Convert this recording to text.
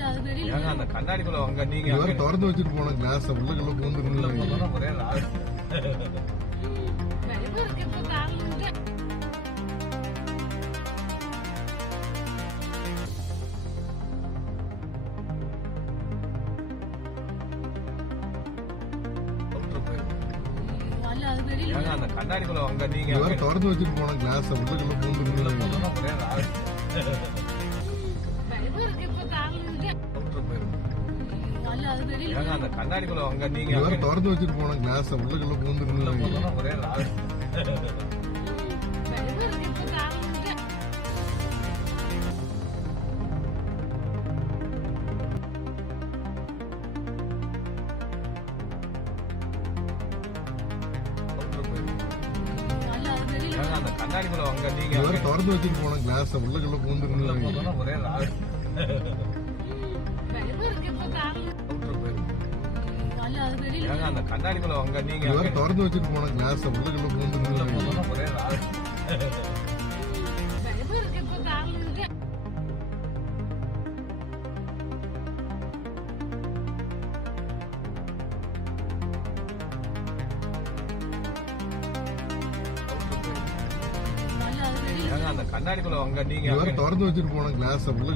ஏங்க அந்த கண்ணாடிக்குள்ள வாங்க நீங்க இதுவரை திறந்து வச்சுட்டு போன கிளாஸ் உள்ளுக்குள்ள பூந்துருந்தீங்க. ஒரே ராவ ஏங்க அந்த கண்ணாடிக்குள்ள வாங்க நீங்க இதுவரை திறந்து வச்சுட்டு போன கிளாஸ் உள்ளுக்குள்ள பூந்துருந்தீங்க. ஒரே ராவ ஏங்க அந்த கண்ணாடிக்குள்ள வாங்க நீங்க இதுவரை திறந்து வச்சுட்டு போன கிளாஸ் உள்ளுக்குள்ள பூந்துருந்தீங்க. ஒரே ராவ ஏங்க அந்த கண்ணாடிக்குள்ள வாங்க நீங்க இதுவரை திறந்து வச்சுட்டு போன கிளாஸ் உள்ளுக்குள்ள பூந்துருந்தீங்க. ஒரே ராவ ஏங்க அந்த கண்ணாடிக்குள்ள வாங்க நீங்க இதுவரை திறந்து வச்சுட்டு போன கிளாஸ் உள்ளுக்குள்ள பூந்துருந்தீங்க. ஒரே ராவ ஏங்க அந்த கண்ணாடிக்குள்ள வாங்க நீங்க இதுவரை திறந்து வச்சுட்டு போன கிளாஸ் உள்ள